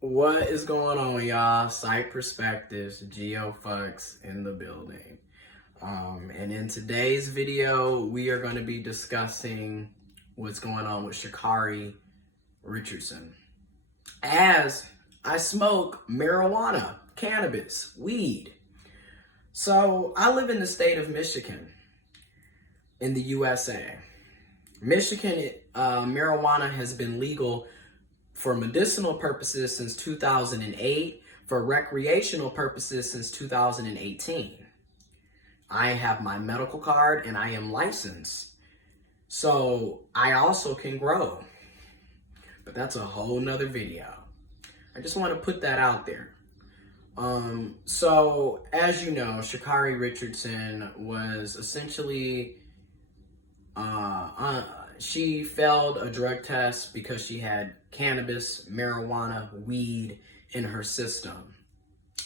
What is going on, y'all? Sight Perspectives, giofvcks in the building. And in today's video, we are going to be discussing what's going on with Sha'Carri Richardson. As I smoke marijuana, cannabis, weed. So I live in the state of Michigan in the USA. Michigan, marijuana has been legal for medicinal purposes since 2008, for recreational purposes since 2018. I have my medical card and I am licensed. So I also can grow. But that's a whole nother video. I just want to put that out there. So as you know, Sha'Carri Richardson was essentially she failed a drug test because she had cannabis, marijuana, weed in her system.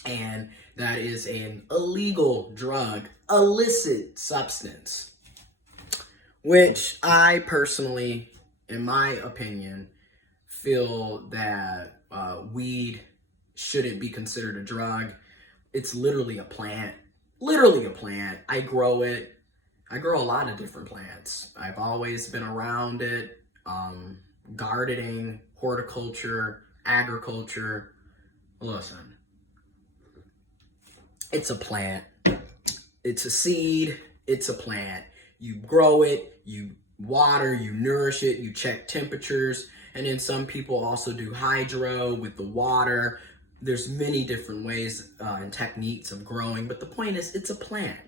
And that is an illegal drug, illicit substance, which I personally, in my opinion, feel that weed shouldn't be considered a drug. It's literally a plant. Literally a plant. I grow it. I grow a lot of different plants. I've always been around it. Gardening, horticulture, agriculture. Listen, it's a plant. It's a seed. It's a plant. You grow it, you water, you nourish it, you check temperatures. And then some people also do hydro with the water. There's many different ways and techniques of growing. But the point is, it's a plant.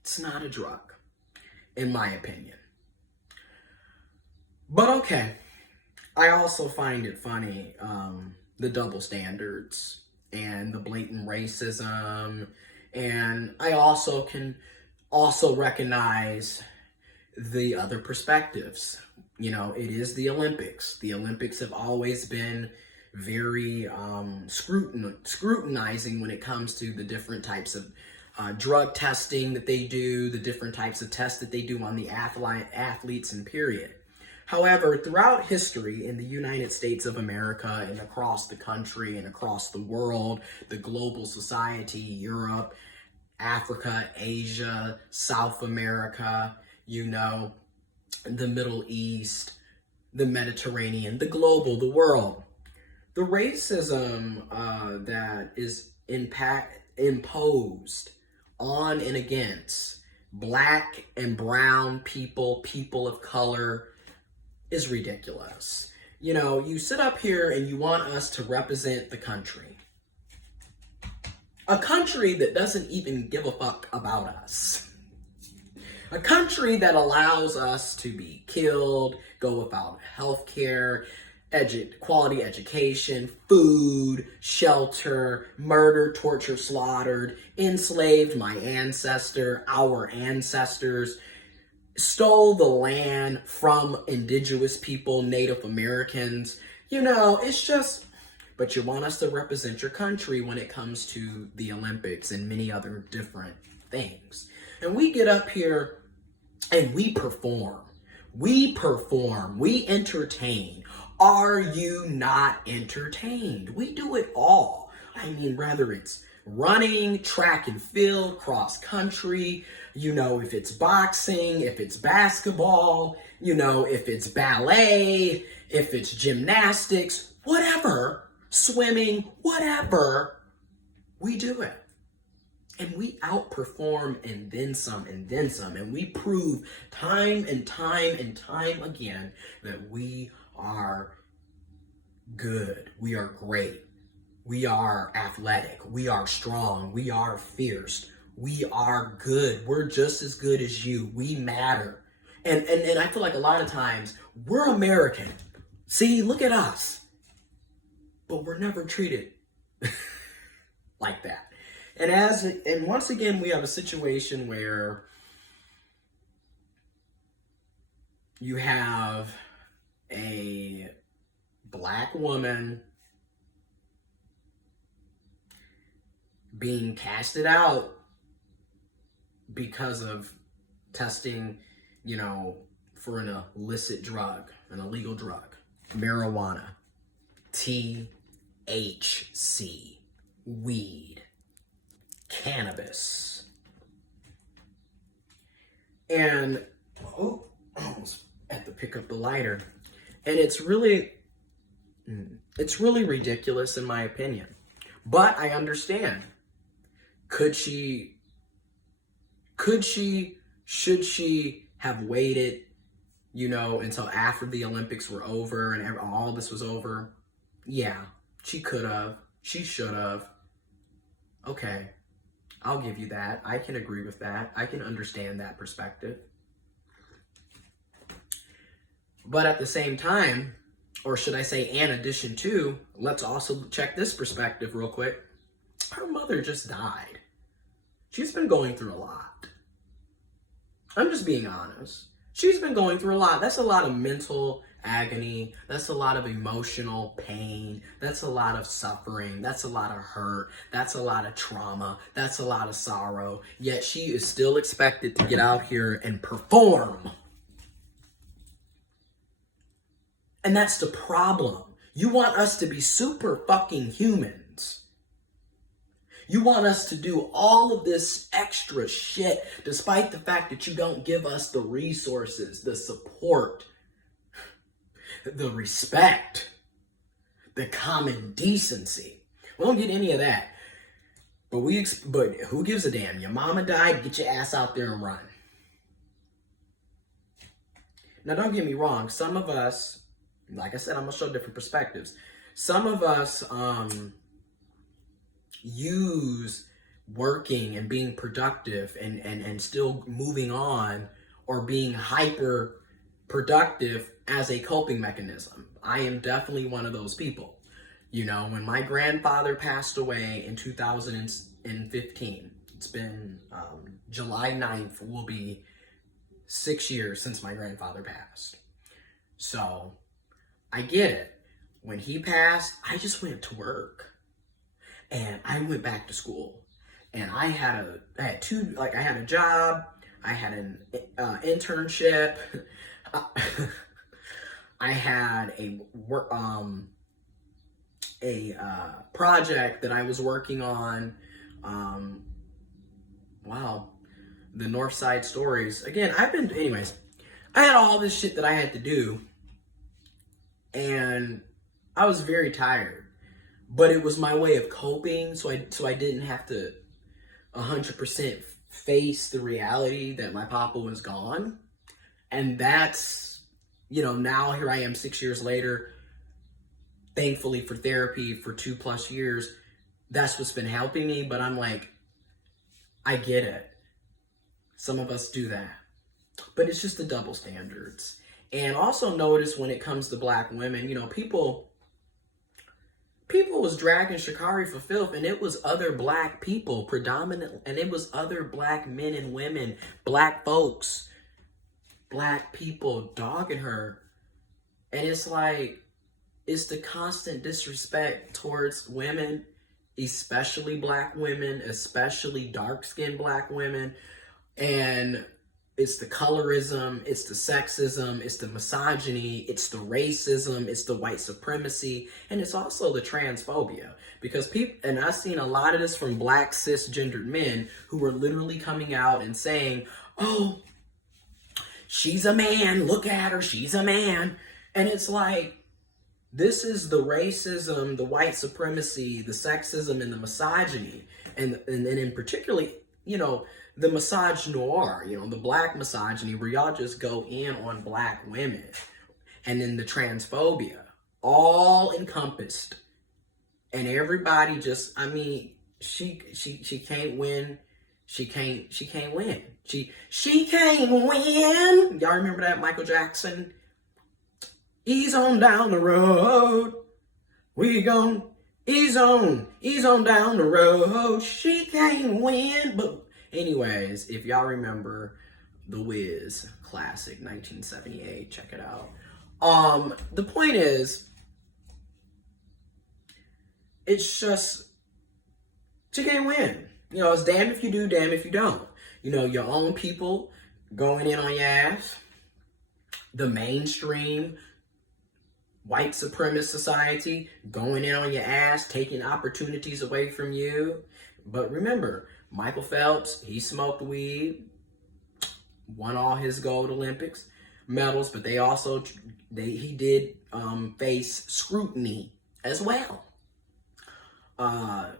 It's not a drug, in my opinion. But okay, I also find it funny, the double standards and the blatant racism. And I also can recognize the other perspectives. You know, it is the Olympics. The Olympics have always been very scrutinizing when it comes to the different types of drug testing that they do, the different types of tests that they do on the athletes and period. However, throughout history in the United States of America and across the country and across the world, the global society, Europe, Africa, Asia, South America, you know, the Middle East, the Mediterranean, the global, the world. The racism that is imposed on and against Black and brown people, people of color, is ridiculous. You know, you sit up here and you want us to represent the country. A country that doesn't even give a fuck about us. A country that allows us to be killed, go without health care, quality education, food, shelter, murdered, tortured, slaughtered, enslaved my ancestor, our ancestors, stole the land from indigenous people, Native Americans. You know, it's just, but you want us to represent your country when it comes to the Olympics and many other different things. And we get up here and we perform. We entertain. Are you not entertained? We do it all. I mean, whether it's running, track and field, cross country, you know, if it's boxing, if it's basketball, you know, if it's ballet, if it's gymnastics, whatever, swimming, whatever, we do it. And we outperform and then some and then some. And we prove time and time and time again that we are good. We are great. We are athletic. We are strong. We are fierce. We are good. We're just as good as you. We matter. And I feel like a lot of times we're American. See, look at us. But we're never treated like that. And once again, we have a situation where you have a Black woman being casted out because of testing, you know, for an illicit drug, an illegal drug, marijuana, THC. THC, weed, cannabis. And, oh, I almost had to pick up the lighter. And it's really ridiculous in my opinion. But I understand. Should she have waited, until after the Olympics were over and all this was over? Yeah, she could have. She should have. Okay, I'll give you that. I can agree with that. I can understand that perspective. But at the same time, or should I say in addition to, let's also check this perspective real quick. Her mother just died. She's been going through a lot. I'm just being honest. She's been going through a lot. That's a lot of mental agony. That's a lot of emotional pain. That's a lot of suffering. That's a lot of hurt. That's a lot of trauma. That's a lot of sorrow. Yet she is still expected to get out here and perform. And that's the problem. You want us to be super fucking humans. You want us to do all of this extra shit, despite the fact that you don't give us the resources, the support, the respect, the common decency. We don't get any of that. But who gives a damn? Your mama died, get your ass out there and run. Now don't get me wrong, some of us, like I said, I'm gonna show different perspectives. Some of us use working and being productive and still moving on or being hyper productive as a coping mechanism. I am definitely one of those people. When my grandfather passed away in 2015, it's been July 9th will be 6 years since my grandfather passed. So I get it. When he passed, I just went to work. And I went back to school, and I had a job, I had an internship, I had a project that I was working on. Wow, the North Side Stories. Again, anyways, I had all this shit that I had to do, and I was very tired. But it was my way of coping, so I didn't have to 100% face the reality that my papa was gone. And that's, now here I am 6 years later, thankfully for therapy for 2+ years. That's what's been helping me, but I'm like, I get it. Some of us do that. But it's just the double standards. And also notice when it comes to black women, people was dragging Sha'Carri for filth, and it was other black people predominantly, and it was other black men and women, black folks, black people dogging her. And it's like, it's the constant disrespect towards women, especially black women, especially dark-skinned black women. And it's the colorism, it's the sexism, it's the misogyny, it's the racism, it's the white supremacy, and it's also the transphobia. Because and I've seen a lot of this from black cisgendered men who are literally coming out and saying, oh, she's a man, look at her, she's a man. And it's like, this is the racism, the white supremacy, the sexism, and the misogyny. And in particularly, the misogynoir, the black misogyny, where y'all just go in on black women. And then the transphobia, all encompassed. And everybody just, she can't win. She can't win. She can't win. Y'all remember that, Michael Jackson? Ease on down the road. We gon' ease on down the road. She can't win. But anyways, if y'all remember The Wiz classic 1978, check it out. The point is, it's just, she can't win. It's damn if you do, damn if you don't. Your own people going in on your ass. The mainstream white supremacist society going in on your ass, taking opportunities away from you. But remember, Michael Phelps, he smoked weed, won all his gold Olympics medals, but he did face scrutiny as well.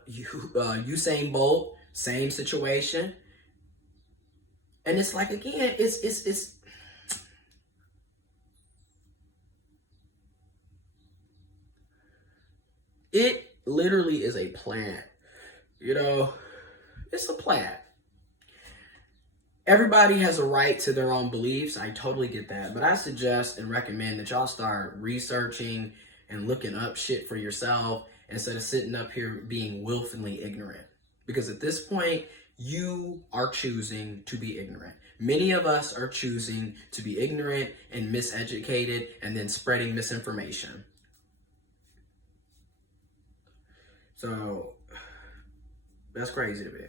Usain Bolt, same situation. And it's like, again, it's it literally is a plant. You know, it's a plant. Everybody has a right to their own beliefs. I totally get that. But I suggest and recommend that y'all start researching and looking up shit for yourself instead of sitting up here being willfully ignorant. Because at this point, you are choosing to be ignorant. Many of us are choosing to be ignorant and miseducated and then spreading misinformation. So, that's crazy to me.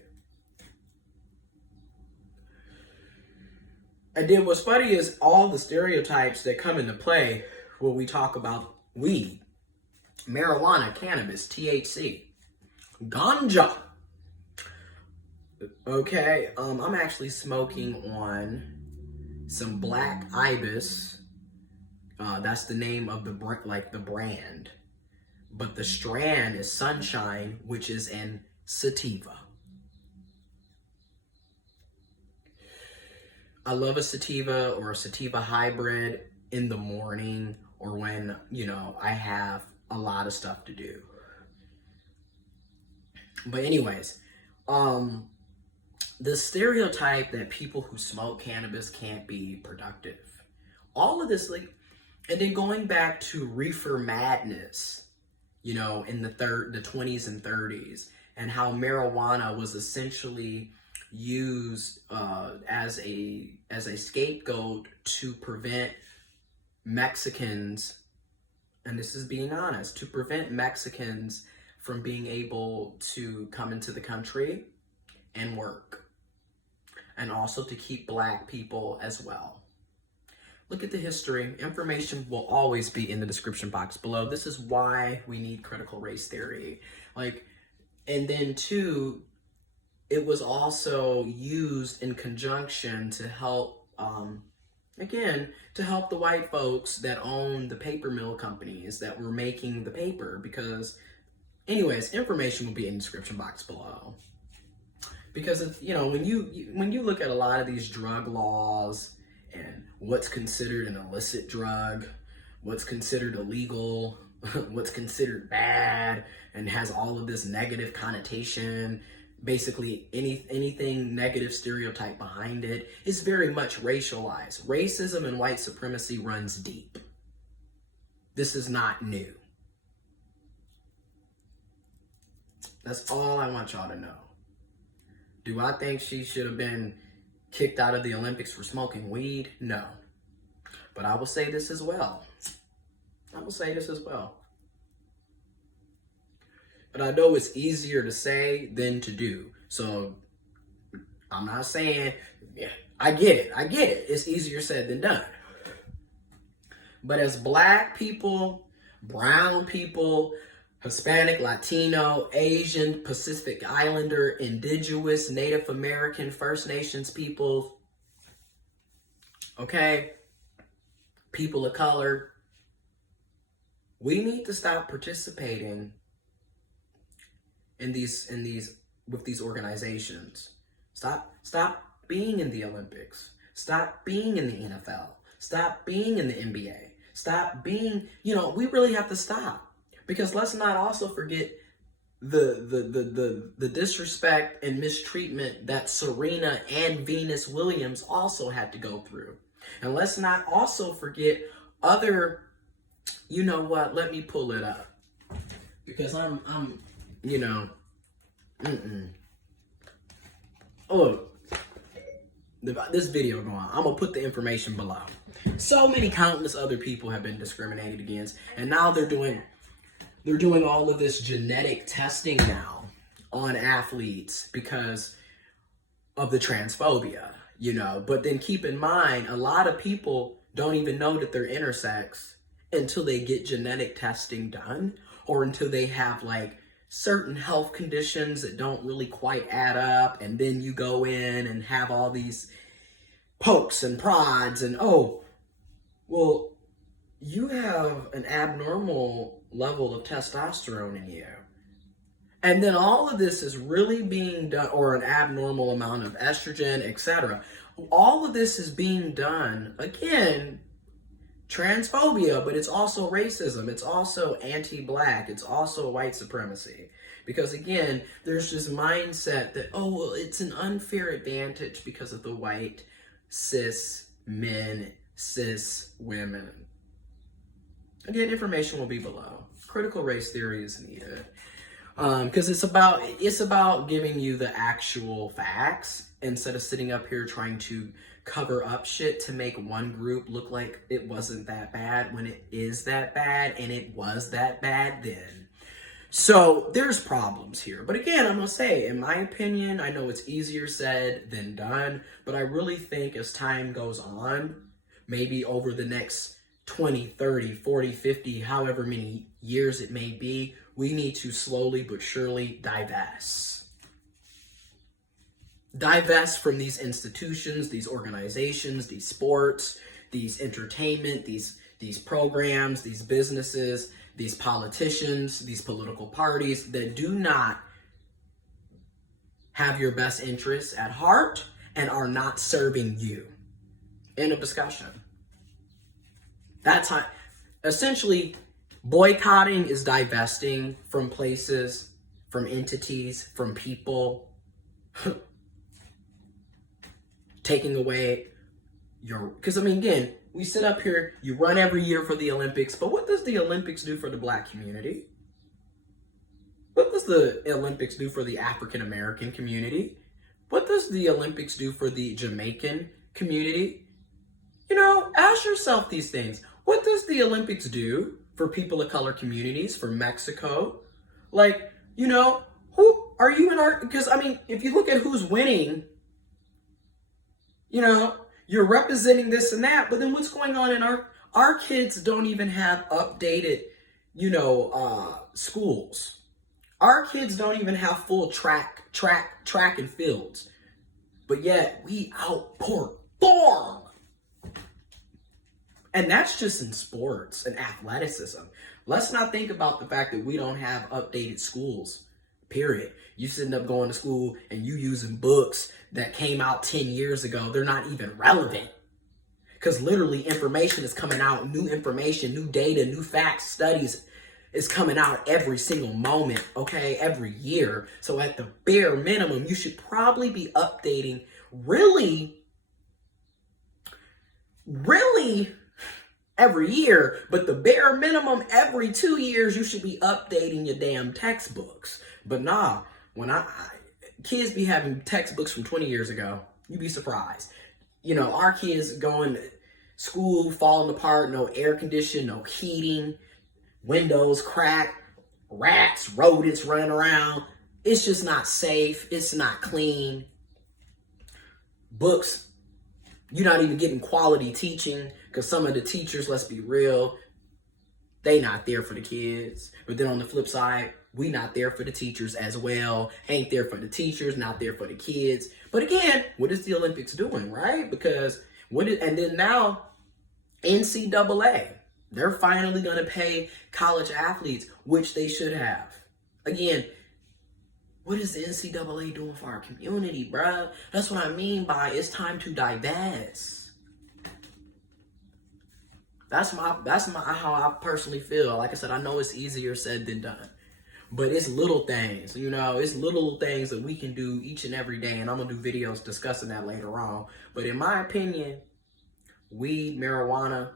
And then what's funny is all the stereotypes that come into play when we talk about weed, marijuana, cannabis, THC, ganja. Okay, I'm actually smoking on some Black Ibis. That's the name of the brand. But the strand is Sunshine, which is an sativa. I love a sativa or a sativa hybrid in the morning or when, I have a lot of stuff to do. But anyways, the stereotype that people who smoke cannabis can't be productive. All of this, and then going back to reefer madness, in the 20s and 30s, and how marijuana was essentially used as a scapegoat to prevent Mexicans, and this is being honest, to prevent Mexicans from being able to come into the country and work, and also to keep Black people as well. Look at the history. Information will always be in the description box below. This is why we need critical race theory. And then two, it was also used in conjunction to help, to help the white folks that own the paper mill companies that were making the paper. Because, anyways, information will be in the description box below. Because when you look at a lot of these drug laws and what's considered an illicit drug, what's considered illegal, what's considered bad, and has all of this negative connotation, basically anything negative stereotype behind it, is very much racialized. Racism and white supremacy runs deep. This is not new. That's all I want y'all to know. Do I think she should have been kicked out of the Olympics for smoking weed? No. But I will say this as well. But I know it's easier to say than to do. So I'm not saying, I get it. It's easier said than done. But as Black people, brown people, Hispanic, Latino, Asian, Pacific Islander, Indigenous, Native American, First Nations people, people of color, we need to stop participating with these organizations. Stop being in the Olympics. Stop being in the NFL. Stop being in the NBA. Stop being, we really have to stop. Because let's not also forget the disrespect and mistreatment that Serena and Venus Williams also had to go through. And let's not also forget other, let me pull it up. Because Oh, this video going on. I'm going to put the information below. So many countless other people have been discriminated against. And now they're doing all of this genetic testing now on athletes because of the transphobia, But then keep in mind, a lot of people don't even know that they're intersex until they get genetic testing done, or until they have like certain health conditions that don't really quite add up, and then you go in and have all these pokes and prods and, oh, well, you have an abnormal level of testosterone in you. And then all of this is really being done, or an abnormal amount of estrogen, etc. All of this is being done, again, transphobia, but it's also racism. It's also anti-black. It's also white supremacy. Because again, there's this mindset that, oh, well, it's an unfair advantage because of the white cis men, cis women. Again, information will be below. Critical race theory is needed. Because it's about giving you the actual facts instead of sitting up here trying to cover up shit to make one group look like it wasn't that bad when it is that bad, and it was that bad then. So there's problems here. But again, I'm going to say, in my opinion, I know it's easier said than done, but I really think as time goes on, maybe over the next 20, 30, 40, 50, however many years it may be, we need to slowly but surely divest. Divest from these institutions, these organizations, these sports, these entertainment, these programs, these businesses, these politicians, these political parties that do not have your best interests at heart and are not serving you. End of discussion. That's how, essentially, boycotting is divesting from places, from entities, from people, taking away your, because I mean, again, we sit up here, you run every year for the Olympics, but what does the Olympics do for the Black community? What does the Olympics do for the African American community? What does the Olympics do for the Jamaican community? You know, ask yourself these things. What does the Olympics do for people of color communities, for Mexico? Like, you know, who are you in our, because I mean, if you look at who's winning, you know, you're representing this and that, but then what's going on in our kids don't even have updated, you know, schools. Our kids don't even have full track and fields, but yet we outperform. And that's just in sports and athleticism. Let's not think about the fact that we don't have updated schools, period. You sitting up going to school and you using books that came out 10 years ago. They're not even relevant. Because literally information is coming out, new information, new data, new facts, studies is coming out every single moment, okay, every year. So at the bare minimum, you should probably be updating really every year, but the bare minimum every 2 years, you should be updating your damn textbooks. But nah, when kids be having textbooks from 20 years ago, you'd be surprised. You know, our kids going to school, falling apart, no air conditioning, no heating, windows cracked, rats, rodents running around. It's just not safe. It's not clean. Books, you're not even getting quality teaching because some of the teachers, let's be real, they not there for the kids. But then on the flip side, we not there for the teachers as well. Ain't there for the teachers, not there for the kids. But again, what is the Olympics doing, right? Because and then now NCAA, they're finally going to pay college athletes, which they should have. Again, what is the NCAA doing for our community, bruh? That's what I mean by it's time to divest. That's how I personally feel. Like I said, I know it's easier said than done. But it's little things, you know, it's little things that we can do each and every day. And I'm going to do videos discussing that later on. But in my opinion, weed, marijuana,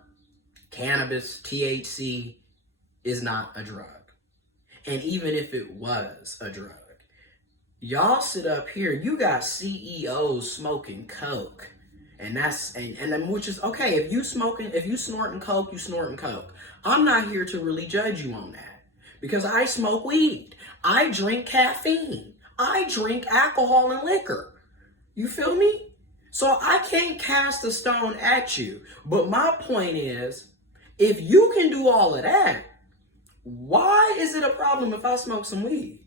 cannabis, THC is not a drug. And even if it was a drug, y'all sit up here, you got CEOs smoking coke. And that's, and which is okay. If you snorting coke, you snorting coke. I'm not here to really judge you on that. Because I smoke weed. I drink caffeine. I drink alcohol and liquor. You feel me? So I can't cast a stone at you. But my point is, If you can do all of that, why is it a problem if I smoke some weed?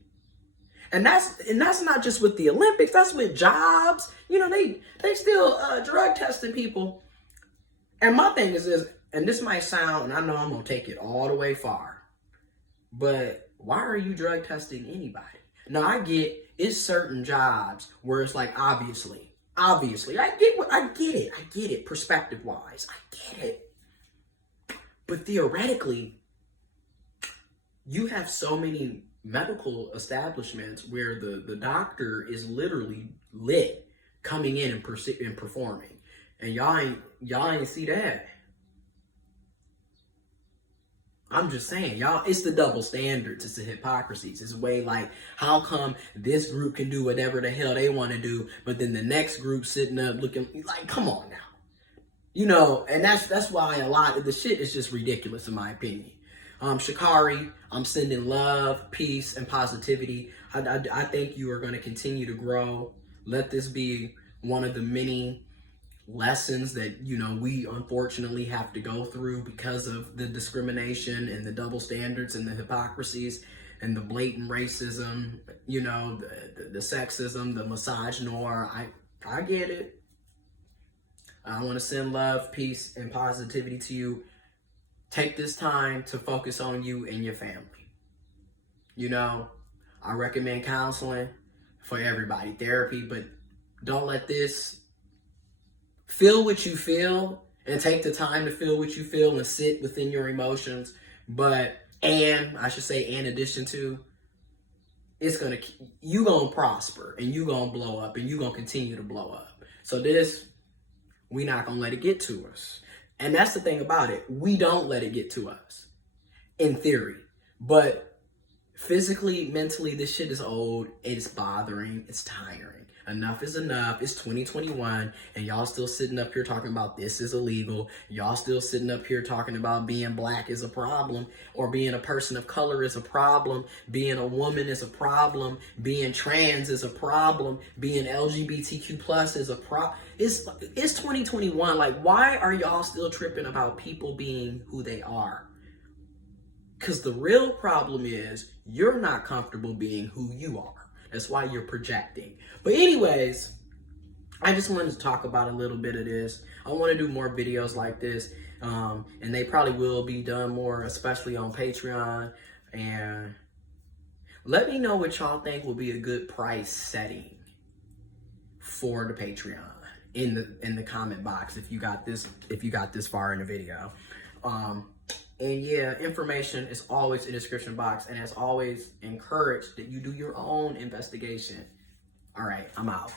And that's not just with the Olympics, that's with jobs. You know, they still drug testing people. And my thing is this, and this might sound, and I know I'm gonna take it all the way far, but why are you drug testing anybody? Now I get it's certain jobs where it's like obviously, I get it, perspective wise, I get it. But theoretically, you have so many medical establishments where the doctor is literally lit coming in and performing, and y'all ain't see that. I'm just saying, y'all, it's the double standards, it's the hypocrisies. It's way like, how come this group can do whatever the hell they want to do, but then the next group sitting up looking like, come on now. You know, and that's why a lot of the shit is just ridiculous in my opinion. Sha'Carri, I'm sending love, peace, and positivity. I think you are going to continue to grow. Let this be one of the many lessons that, you know, we unfortunately have to go through because of the discrimination and the double standards and the hypocrisies and the blatant racism, you know, the sexism, the misogynoir. I get it. I want to send love, peace, and positivity to you. Take this time to focus on you and your family. You know, I recommend counseling for everybody, therapy, but don't let this feel what you in addition to, you gonna prosper and you gonna blow up and you gonna continue to blow up. So we not gonna let it get to us. And that's the thing about it. We don't let it get to us, in theory. But physically, mentally, this shit is old. It's bothering. It's tiring. Enough is enough. It's 2021, and y'all still sitting up here talking about this is illegal. Y'all still sitting up here talking about being black is a problem, or being a person of color is a problem, being a woman is a problem, being trans is a problem, being LGBTQ plus is a problem. It's 2021. Like, why are y'all still tripping about people being who they are? Because the real problem is you're not comfortable being who you are. That's why you're projecting. But anyways, I just wanted to talk about a little bit of this. I want to do more videos like this. And they probably will be done more, especially on Patreon. And let me know what y'all think will be a good price setting for the Patreon in the comment box if you got this far in the video. And yeah, information is always in the description box, and as always, encourage that you do your own investigation. All right, I'm out.